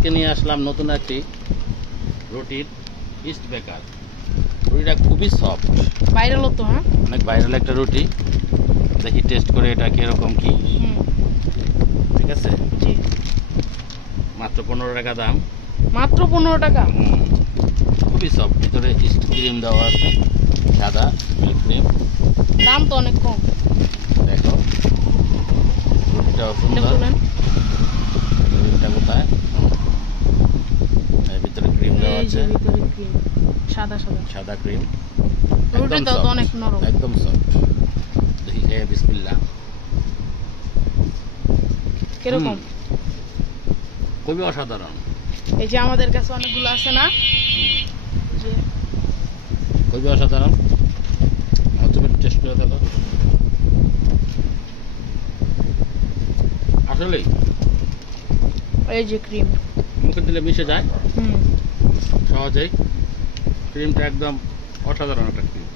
আজকে নিয়ে আসলাম নতুন একটি রুটির ইস্ট বেকার। রুটিটা খুবই সফট, ভাইরাল তো। হ্যাঁ, অনেক ভাইরাল একটা রুটি। দেখি টেস্ট করে এটা কিরকম কি। ঠিক আছে, জি। মাত্র 15 টাকা দাম। মাত্র 15 টাকা। খুবই সফট, ভিতরে ইস্ট ক্রিম দেওয়া আছে, সাদা মিল্ক ক্রিম। দাম তো অনেক কম। দেখো রুটিটাও সুন্দর। ক্রিমটা কোথায়? এর ভিতরে ক্রিম দেওয়া আছে, ভিতরে ক্রিম, সাদা সাদা সাদা ক্রিম। রুটিটা তো অনেক নরম, একদম সফট। দেখি খেয়ে বিসমিল্লাহ। কিরকম? খুবই অসাধারণ। এই যে আমাদের কাছে অনেকগুলো আছে না, যে খুবই অসাধারণ। তুমি টেস্ট করে দেখো। আসলেই এই যে ক্রিম মুখে দিলে মিশে যায় সহজেই। ক্রিমটা একদম অসাধারণ একটা ক্রিম।